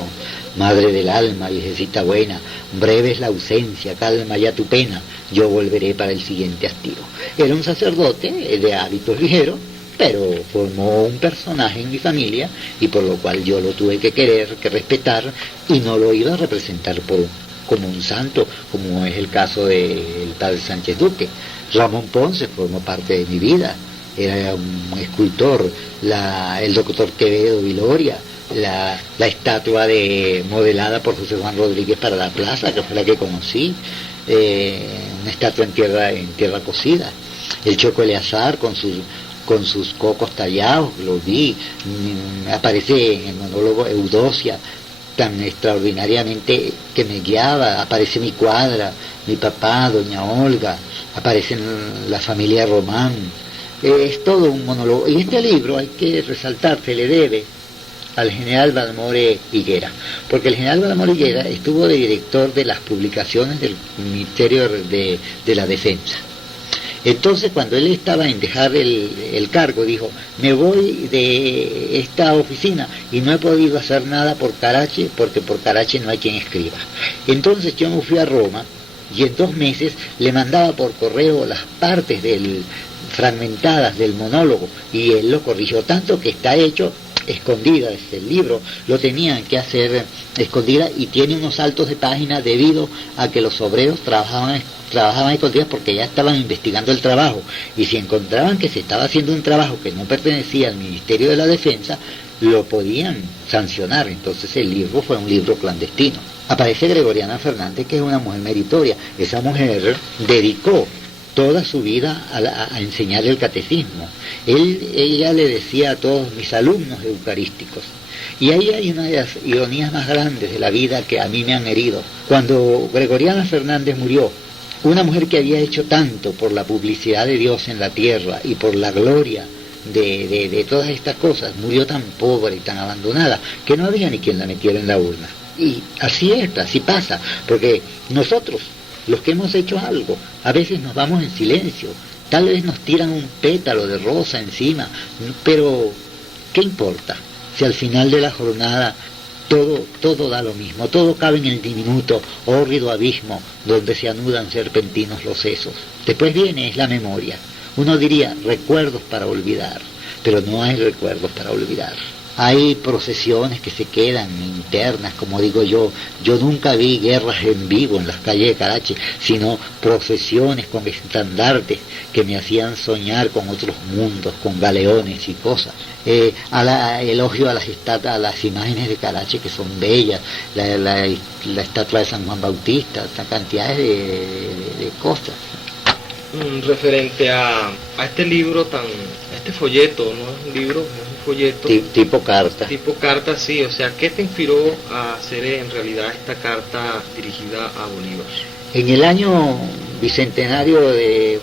madre del alma, viejecita buena, breve es la ausencia, calma ya tu pena, yo volveré para el siguiente hastío. Era un sacerdote de hábitos ligeros, pero formó un personaje en mi familia y por lo cual yo lo tuve que querer, que respetar, y no lo iba a representar como un santo, como es el caso del padre Sánchez Duque. Ramón Ponce formó parte de mi vida, era un escultor, el doctor Quevedo Viloria, la estatua modelada por José Juan Rodríguez para la plaza, que fue la que conocí, una estatua en tierra cocida, el Choco Eleazar con sus cocos tallados, lo vi. Aparece en el monólogo Eudocia, tan extraordinariamente que me guiaba. Aparece mi cuadra, mi papá, doña Olga, aparece la familia Román. Es todo un monólogo. Y este libro, hay que resaltar, se le debe al general Balmore Higuera, porque el general Balmore Higuera estuvo de director de las publicaciones del Ministerio de la Defensa. Entonces, cuando él estaba en dejar el cargo, dijo: me voy de esta oficina y no he podido hacer nada por Carache, porque por Carache no hay quien escriba. Entonces yo me fui a Roma y en 2 meses le mandaba por correo las partes fragmentadas del monólogo, y él lo corrigió, tanto que está hecho escondida. El libro lo tenían que hacer escondida y tiene unos saltos de página debido a que los obreros trabajaban escondidas porque ya estaban investigando el trabajo, y si encontraban que se estaba haciendo un trabajo que no pertenecía al Ministerio de la Defensa, lo podían sancionar. Entonces el libro fue un libro clandestino. Aparece Gregoriana Fernández, que es una mujer meritoria. Esa mujer dedicó toda su vida a enseñar el catecismo. Ella le decía a todos: mis alumnos eucarísticos. Y ahí hay una de las ironías más grandes de la vida que a mí me han herido. Cuando Gregoriana Fernández murió, una mujer que había hecho tanto por la publicidad de Dios en la tierra y por la gloria de todas estas cosas, murió tan pobre y tan abandonada que no había ni quien la metiera en la urna. Y así pasa, porque nosotros, los que hemos hecho algo, a veces nos vamos en silencio, tal vez nos tiran un pétalo de rosa encima, pero ¿qué importa? Si al final de la jornada todo da lo mismo, todo cabe en el diminuto, hórrido abismo donde se anudan serpentinos los sesos. Después es la memoria. Uno diría recuerdos para olvidar, pero no hay recuerdos para olvidar. Hay procesiones que se quedan internas, como digo yo. Yo nunca vi guerras en vivo en las calles de Carache, sino procesiones con estandartes que me hacían soñar con otros mundos, con galeones y cosas. Elogio a las imágenes de Carache, que son bellas, la estatua de San Juan Bautista, esta cantidad de cosas. Referente a este libro este folleto, no es un libro, es un folleto. Tipo carta. Tipo carta, sí. O sea, ¿qué te inspiró a hacer en realidad esta carta dirigida a Bolívar? En el año bicentenario de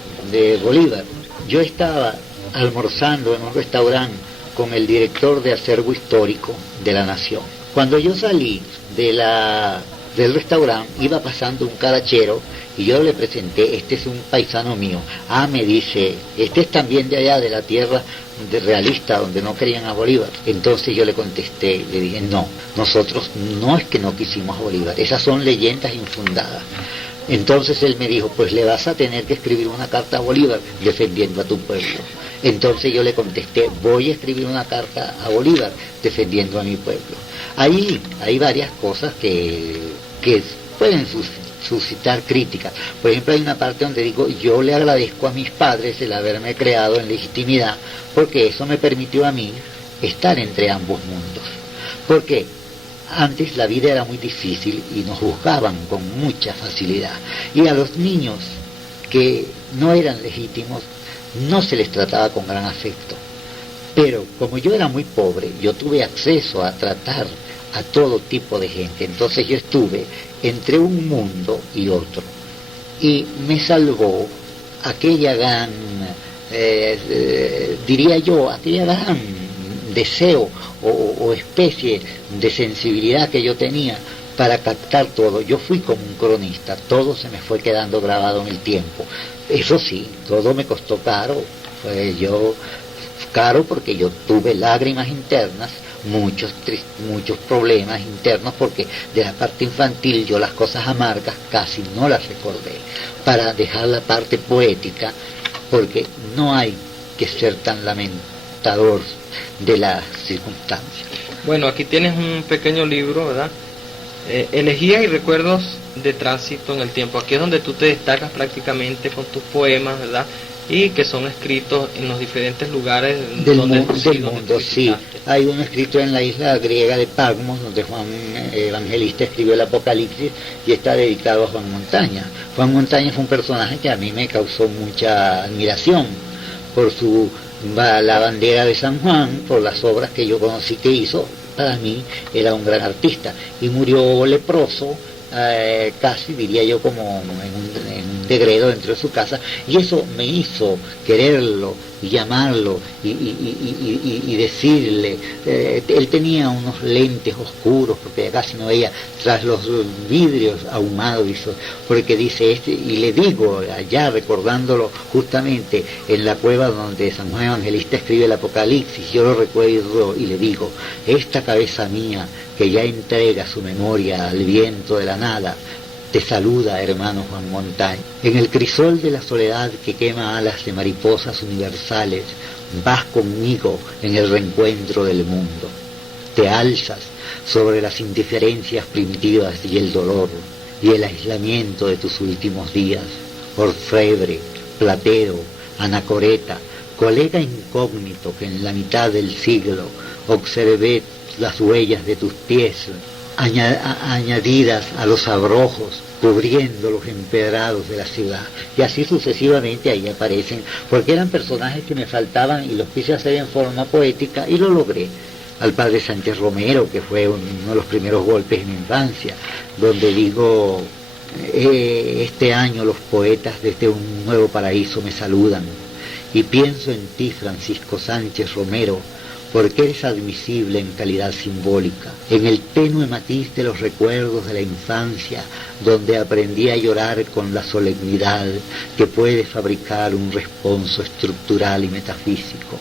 Bolívar, yo estaba almorzando en un restaurante con el director de acervo histórico de la Nación. Cuando yo salí del restaurante, iba pasando un carachero Y yo le presenté, este es un paisano mío. Ah, me dice, este es también de allá, de la tierra de realista, donde no querían a Bolívar. Entonces yo le contesté, le dije, no, nosotros no es que no quisimos a Bolívar, esas son leyendas infundadas. Entonces él me dijo, pues le vas a tener que escribir una carta a Bolívar defendiendo a tu pueblo. Entonces yo le contesté, voy a escribir una carta a Bolívar defendiendo a mi pueblo. Ahí hay varias cosas que pueden suscitar críticas. Por ejemplo, hay una parte donde digo, yo le agradezco a mis padres el haberme creado en legitimidad, porque eso me permitió a mí estar entre ambos mundos. Porque antes la vida era muy difícil y nos juzgaban con mucha facilidad. Y a los niños que no eran legítimos no se les trataba con gran afecto. Pero como yo era muy pobre, yo tuve acceso a tratar a todo tipo de gente. Entonces yo estuve entre un mundo y otro. Y me salvó aquella gran, diría yo, aquella gran deseo o especie de sensibilidad que yo tenía para captar todo. Yo fui como un cronista, todo se me fue quedando grabado en el tiempo. Eso sí, todo me costó caro. Caro porque yo tuve lágrimas internas, muchos problemas internos, porque de la parte infantil yo las cosas amargas casi no las recordé, para dejar la parte poética, porque no hay que ser tan lamentador de las circunstancias. Bueno, aquí tienes un pequeño libro, ¿verdad? Elegías y recuerdos de tránsito en el tiempo. Aquí es donde tú te destacas prácticamente con tus poemas, ¿verdad? Y que son escritos en los diferentes lugares del mundo, sí. Hay uno escrito en la isla griega de Patmos, donde Juan Evangelista escribió el Apocalipsis, y está dedicado a Juan Montaña. Juan Montaña fue un personaje que a mí me causó mucha admiración por la bandera de San Juan, por las obras que yo conocí que hizo. Para mí era un gran artista, y murió leproso, casi diría yo como en un degredo dentro de su casa, y eso me hizo quererlo y llamarlo y decirle. Él tenía unos lentes oscuros porque casi no veía, tras los vidrios ahumados, porque dice y le digo allá, recordándolo justamente en la cueva donde San Juan Evangelista escribe el Apocalipsis, yo lo recuerdo y le digo, esta cabeza mía que ya entrega su memoria al viento de la nada, te saluda, hermano Juan Montaña. En el crisol de la soledad que quema alas de mariposas universales, vas conmigo en el reencuentro del mundo. Te alzas sobre las indiferencias primitivas y el dolor y el aislamiento de tus últimos días. Orfebre, platero, anacoreta, colega incógnito que en la mitad del siglo observé las huellas de tus pies, añadidas a los abrojos, cubriendo los empedrados de la ciudad. Y así sucesivamente ahí aparecen, porque eran personajes que me faltaban y los quise hacer en forma poética, y lo logré. Al padre Sánchez Romero, que fue uno de los primeros golpes en mi infancia, donde digo, este año los poetas desde un nuevo paraíso me saludan, y pienso en ti, Francisco Sánchez Romero, porque eres admisible en calidad simbólica, en el tenue matiz de los recuerdos de la infancia, donde aprendí a llorar con la solemnidad que puede fabricar un responso estructural y metafísico.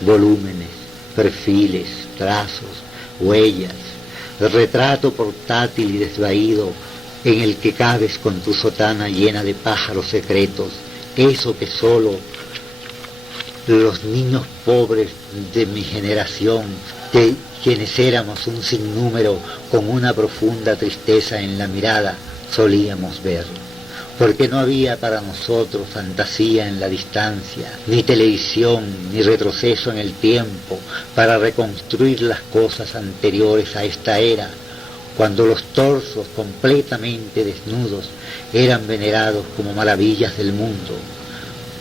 Volúmenes, perfiles, trazos, huellas, el retrato portátil y desvaído en el que cabes con tu sotana llena de pájaros secretos, eso que solo los niños pobres de mi generación, de quienes éramos un sinnúmero con una profunda tristeza en la mirada, solíamos ver. Porque no había para nosotros fantasía en la distancia, ni televisión, ni retroceso en el tiempo para reconstruir las cosas anteriores a esta era, cuando los torsos completamente desnudos eran venerados como maravillas del mundo,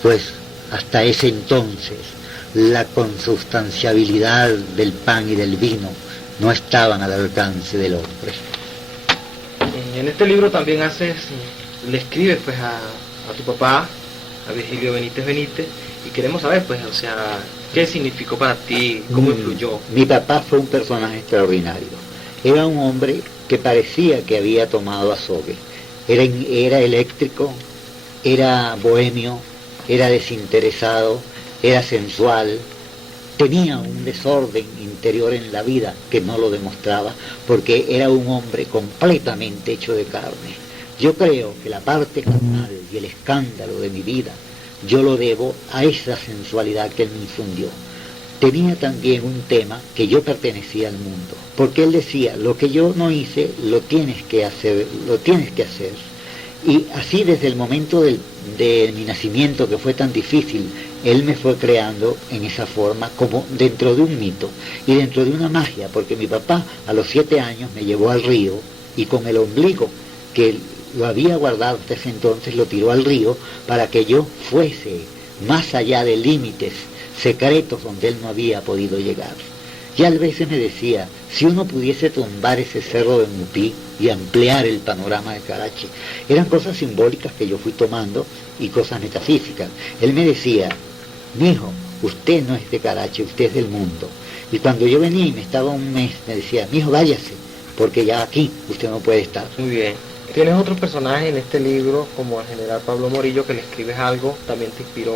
pues hasta ese entonces la consubstanciabilidad del pan y del vino no estaban al alcance del hombre. En este libro también le escribes pues a tu papá, a Virgilio Benítez Benítez, y queremos saber pues, o sea, qué significó para ti, cómo influyó. Mi papá fue un personaje extraordinario. Era un hombre que parecía que había tomado azogue. era eléctrico, era bohemio, era desinteresado, era sensual, tenía un desorden interior en la vida que no lo demostraba porque era un hombre completamente hecho de carne. Yo creo que la parte carnal y el escándalo de mi vida yo lo debo a esa sensualidad que él me infundió. Tenía también un tema que yo pertenecía al mundo, porque él decía, lo que yo no hice, lo tienes que hacer, lo tienes que hacer. Y así desde el momento de mi nacimiento, que fue tan difícil, él me fue creando en esa forma, como dentro de un mito y dentro de una magia, porque mi papá a los 7 años me llevó al río y con el ombligo que lo había guardado hasta ese entonces, lo tiró al río para que yo fuese más allá de límites secretos donde él no había podido llegar. Y a veces me decía, si uno pudiese tumbar ese cerro de Mupí y ampliar el panorama de Karachi, eran cosas simbólicas que yo fui tomando y cosas metafísicas. Él me decía, mijo, usted no es de Karachi, usted es del mundo. Y cuando yo venía y me estaba un mes, me decía, mijo, váyase, porque ya aquí usted no puede estar. Muy bien. ¿Tienes otros personajes en este libro, como el general Pablo Morillo, que le escribes algo? ¿También te inspiró?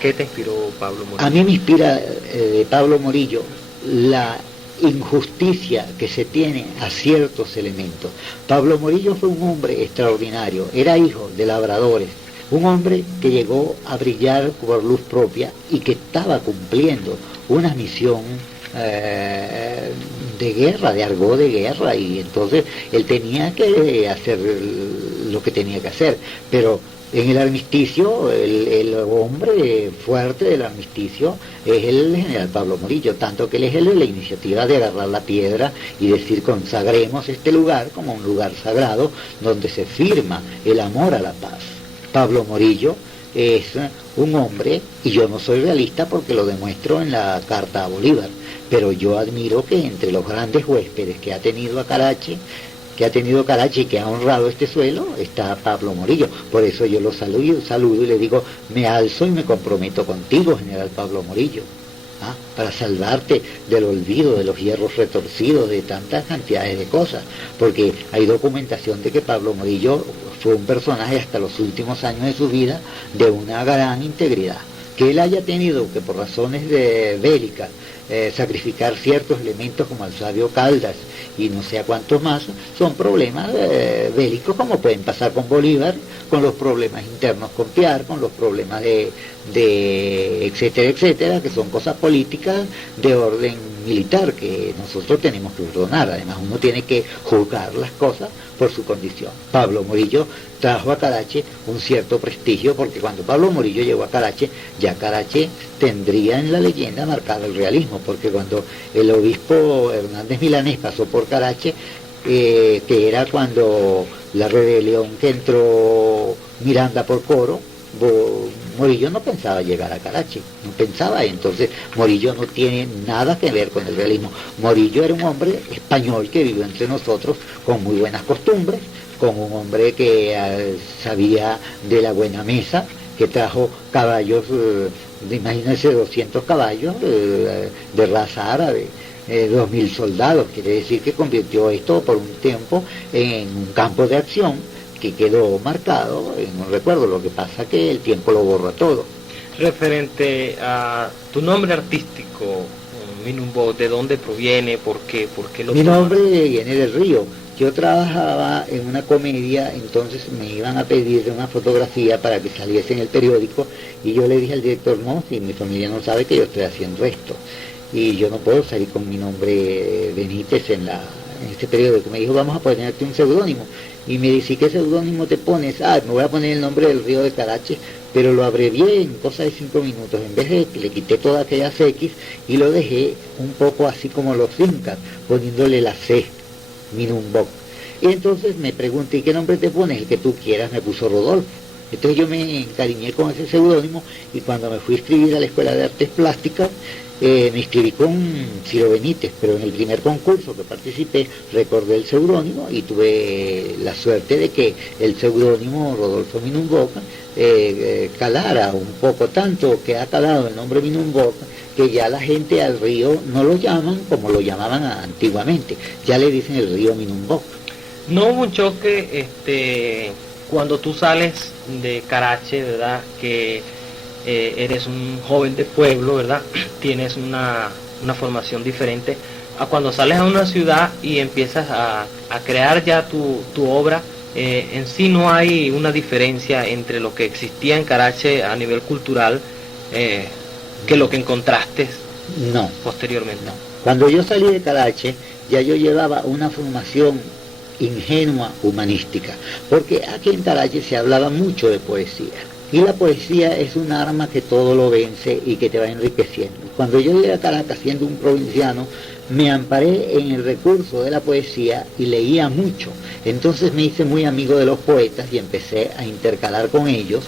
¿Qué te inspiró Pablo Morillo? A mí me inspira de Pablo Morillo la injusticia que se tiene a ciertos elementos. Pablo Morillo fue un hombre extraordinario, era hijo de labradores, un hombre que llegó a brillar por luz propia y que estaba cumpliendo una misión de guerra, de argot de guerra, y entonces él tenía que hacer lo que tenía que hacer, pero en el armisticio, el hombre fuerte del armisticio es el general Pablo Morillo, tanto que él es el de la iniciativa de agarrar la piedra y decir consagremos este lugar como un lugar sagrado donde se firma el amor a la paz. Pablo Morillo es un hombre, y yo no soy realista porque lo demuestro en la carta a Bolívar, pero yo admiro que entre los grandes huéspedes que ha tenido Karachi y que ha honrado este suelo, está Pablo Morillo. Por eso yo lo saludo y le digo, me alzo y me comprometo contigo, general Pablo Morillo, para salvarte del olvido, de los hierros retorcidos, de tantas cantidades de cosas, porque hay documentación de que Pablo Morillo fue un personaje hasta los últimos años de su vida de una gran integridad. Que él haya tenido que por razones bélicas sacrificar ciertos elementos como al sabio Caldas y no sé a cuántos más, son problemas bélicos, como pueden pasar con Bolívar, con los problemas internos con Piar, con los problemas de etcétera, etcétera, que son cosas políticas de orden militar que nosotros tenemos que perdonar. Además, uno tiene que juzgar las cosas por su condición. Pablo Morillo trajo a Karachi un cierto prestigio, porque cuando Pablo Morillo llegó a Karachi, ya Karachi tendría en la leyenda marcado el realismo, porque cuando el obispo Hernández Milanés pasó por Karachi, que era cuando la rebelión que entró Miranda por Coro, Morillo no pensaba llegar a Karachi, no pensaba, entonces Morillo no tiene nada que ver con el realismo. Morillo era un hombre español que vivió entre nosotros con muy buenas costumbres, con un hombre que sabía de la buena mesa, que trajo caballos, imagínense 200 caballos de raza árabe, 2.000 soldados, quiere decir que convirtió esto por un tiempo en un campo de acción que quedó marcado en un recuerdo. Lo que pasa que el tiempo lo borra todo. Referente a tu nombre artístico, Minumbo, ¿de dónde proviene? ¿Por qué lo Mi tomas? nombre viene del río. Yo trabajaba en una comedia, entonces me iban a pedir una fotografía para que saliese en el periódico, y yo le dije al director, no, si mi familia no sabe que yo estoy haciendo esto, y yo no puedo salir con mi nombre Benítez en este periódico. Me dijo, vamos a ponerte un seudónimo. Y me dice, ¿qué seudónimo te pones? Me voy a poner el nombre del río de Karachi, pero lo abrevié en cosa de 5 minutos. En vez de que le quité todas aquellas X y lo dejé un poco así como los incas, poniéndole la C, Minumbok. Y entonces me pregunté, ¿y qué nombre te pones? El que tú quieras. Me puso Rodolfo. Entonces yo me encariñé con ese seudónimo, y cuando me fui a inscribir a la Escuela de Artes Plásticas, me inscribí con Ciro Benítez, pero en el primer concurso que participé recordé el seudónimo y tuve la suerte de que el seudónimo Rodolfo Minumboca calara un poco, tanto que ha calado el nombre Minumboca que ya la gente al río no lo llaman como lo llamaban antiguamente, ya le dicen el río Minumboca. No hubo un choque cuando tú sales de Carache, ¿verdad? Que eres un joven de pueblo, ¿verdad? Tienes una formación diferente a cuando sales a una ciudad y empiezas a crear ya tu obra. En sí no hay una diferencia entre lo que existía en Carache a nivel cultural que lo que encontraste No, posteriormente. no. Cuando yo salí de Carache, ya yo llevaba una formación ingenua humanística, porque aquí en Carache se hablaba mucho de poesía, y la poesía es un arma que todo lo vence y que te va enriqueciendo. Cuando yo llegué a Caracas siendo un provinciano, me amparé en el recurso de la poesía y leía mucho. Entonces me hice muy amigo de los poetas y empecé a intercalar con ellos,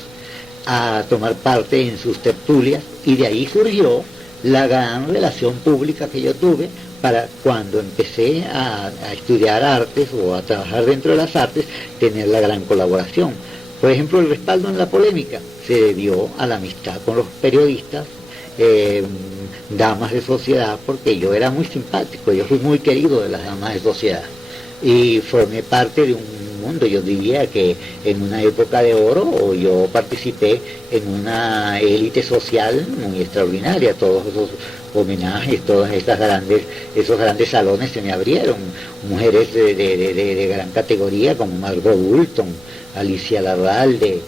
a tomar parte en sus tertulias, y de ahí surgió la gran relación pública que yo tuve para cuando empecé a estudiar artes o a trabajar dentro de las artes, tener la gran colaboración. Por ejemplo, el respaldo en la polémica se debió a la amistad con los periodistas, damas de sociedad, porque yo era muy simpático, yo fui muy querido de las damas de sociedad y formé parte de un mundo. Yo diría que en una época de oro yo participé en una élite social muy extraordinaria. Todos esos homenajes, esos grandes salones se me abrieron, mujeres de gran categoría como Margot Boulton, Alicia Larralde,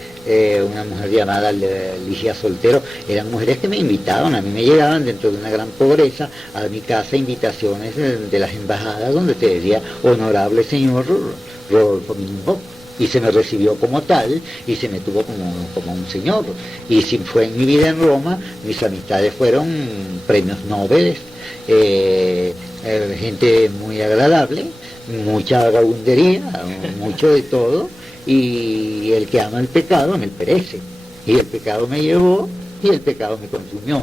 una mujer llamada Ligia Soltero. Eran mujeres que me invitaban, a mí me llegaban dentro de una gran pobreza a mi casa invitaciones de las embajadas donde te decía honorable señor Rodolfo Mingo, y se me recibió como tal y se me tuvo como un señor. Y si fue en mi vida en Roma, mis amistades fueron premios Nobel, gente muy agradable, mucha vagabundería, mucho de todo, y el que ama el pecado en él perece, y el pecado me llevó y el pecado me consumió.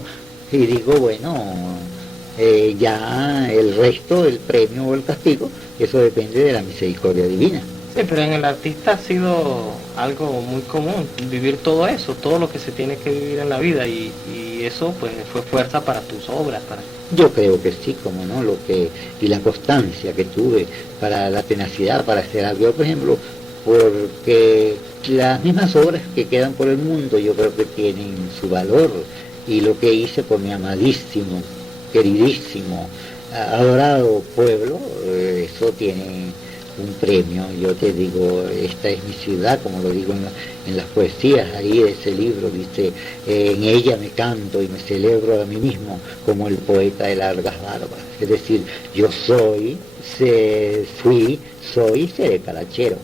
Y digo, bueno, ya el resto, el premio o el castigo, eso depende de la misericordia divina. Sí, pero en el artista ha sido algo muy común, vivir todo eso, todo lo que se tiene que vivir en la vida, y eso pues fue fuerza para tus obras. Yo creo que sí, como no, y la constancia que tuve, para la tenacidad, para hacer algo, por ejemplo, porque las mismas obras que quedan por el mundo yo creo que tienen su valor, y lo que hice por mi amadísimo, queridísimo, adorado pueblo, eso tiene un premio. Yo te digo, esta es mi ciudad, como lo digo en las poesías ahí de ese libro, dice, en ella me canto y me celebro a mí mismo como el poeta de largas barbas. Es decir, yo soy, fui, soy y seré carachero.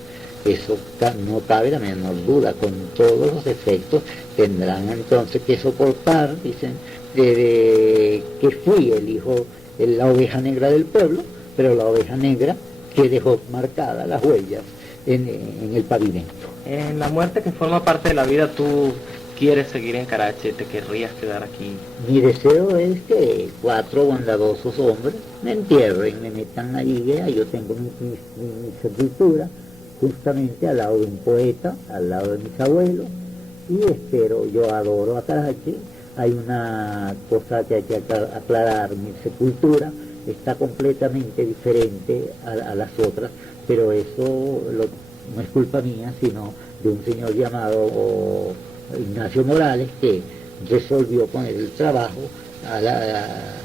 Eso no cabe la menor duda. Con todos los defectos tendrán entonces que soportar, dicen, que fui el hijo, la oveja negra del pueblo, pero la oveja negra que dejó marcadas las huellas en el pavimento. En la muerte, que forma parte de la vida, ¿tú quieres seguir en Carache? ¿Te querrías quedar aquí? Mi deseo es que 4 bondadosos hombres me entierren, me metan allí, yo tengo mi sepultura justamente al lado de un poeta, al lado de mis abuelos, y espero, yo adoro a Carache. Hay una cosa que hay que aclarar: mi sepultura está completamente diferente a las otras, pero eso no es culpa mía, sino de un señor llamado Ignacio Morales, que resolvió poner el trabajo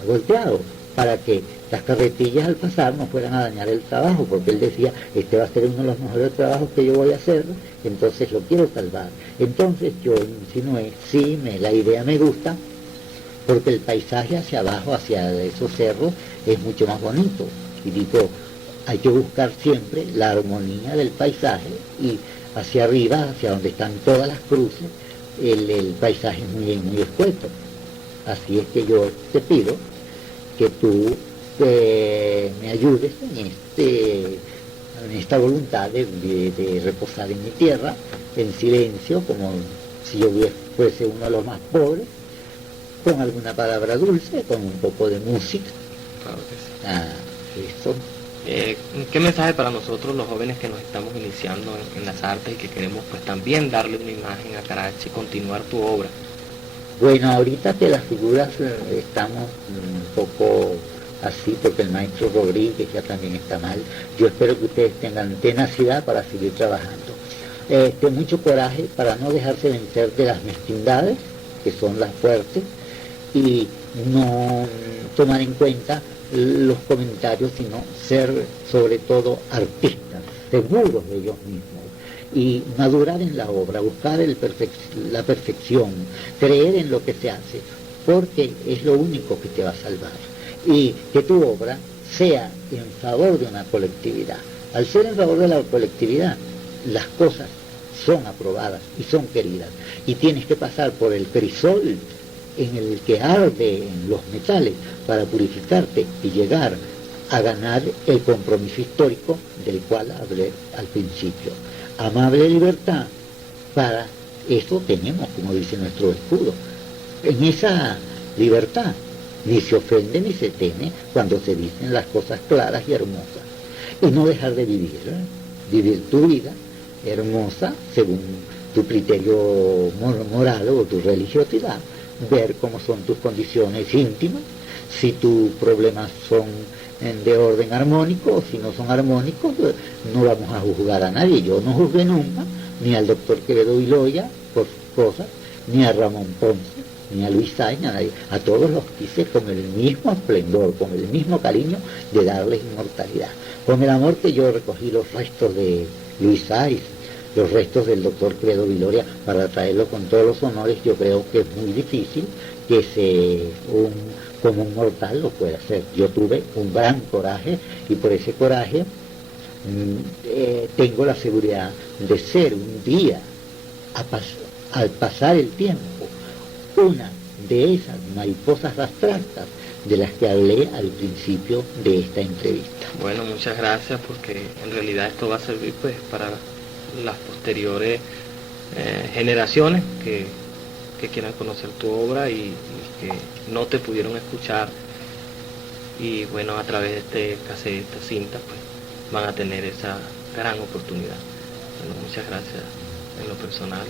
volteado, para que las carretillas al pasar no fueran a dañar el trabajo, porque él decía, este va a ser uno de los mejores trabajos que yo voy a hacer, entonces lo quiero salvar. Entonces yo insinué, sí, la idea me gusta, porque el paisaje hacia abajo, hacia esos cerros, es mucho más bonito. Y digo, hay que buscar siempre la armonía del paisaje, y hacia arriba, hacia donde están todas las cruces, el paisaje es muy escueto. Así es que yo te pido que tú me ayudes en esta voluntad de reposar en mi tierra, en silencio, como si yo fuese uno de los más pobres, con alguna palabra dulce, con un poco de música. Claro que sí. Eso. ¿Qué mensaje para nosotros, los jóvenes que nos estamos iniciando en las artes y que queremos pues también darle una imagen a Carache, continuar tu obra? Bueno, ahorita que las figuras estamos un poco así, porque el maestro Rodríguez ya también está mal. Yo espero que ustedes tengan tenacidad para seguir trabajando. mucho coraje para no dejarse vencer de las mezquindades, que son las fuertes, y no tomar en cuenta los comentarios, sino ser sobre todo artistas, seguros de ellos mismos, y madurar en la obra, buscar la perfección, creer en lo que se hace, porque es lo único que te va a salvar, y que tu obra sea en favor de una colectividad. Al ser en favor de la colectividad, las cosas son aprobadas y son queridas, y tienes que pasar por el crisol en el que arden los metales para purificarte y llegar a ganar el compromiso histórico del cual hablé al principio. Amable libertad, para eso tenemos, como dice nuestro escudo. En esa libertad ni se ofende ni se teme cuando se dicen las cosas claras y hermosas. Y no dejar de vivir, vivir tu vida hermosa según tu criterio moral o tu religiosidad, ver cómo son tus condiciones íntimas, si tus problemas son de orden armónico o si no son armónicos. No vamos a juzgar a nadie. Yo no juzgué nunca ni al doctor Quevedo Viloria por sus cosas, ni a Ramón Ponce, ni a Luis Sáenz, ni a nadie. A todos los quise con el mismo esplendor, con el mismo cariño de darles inmortalidad. Con el amor que yo recogí los restos de Luis Sáenz, los restos del doctor Quevedo Viloria, para traerlo con todos los honores. Yo creo que es muy difícil que como un mortal lo pueda hacer. Yo tuve un gran coraje, y por ese coraje tengo la seguridad de ser un día, al pasar el tiempo, una de esas mariposas abstractas de las que hablé al principio de esta entrevista. Bueno, muchas gracias, porque en realidad esto va a servir pues para las posteriores generaciones que quieran conocer tu obra y que no te pudieron escuchar, y bueno, a través de este cassette, esta cinta, pues van a tener esa gran oportunidad. Bueno, muchas gracias en lo personal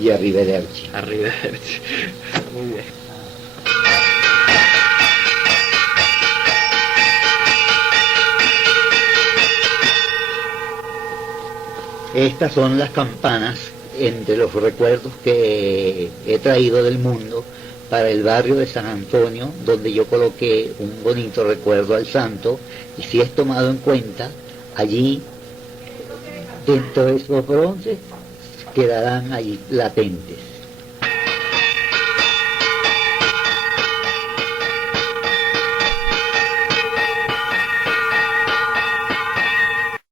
y arrivederci. Arrivederci. Muy bien. Estas son las campanas entre los recuerdos que he traído del mundo para el barrio de San Antonio, donde yo coloqué un bonito recuerdo al santo, y si es tomado en cuenta, allí dentro de esos bronces quedarán allí latentes.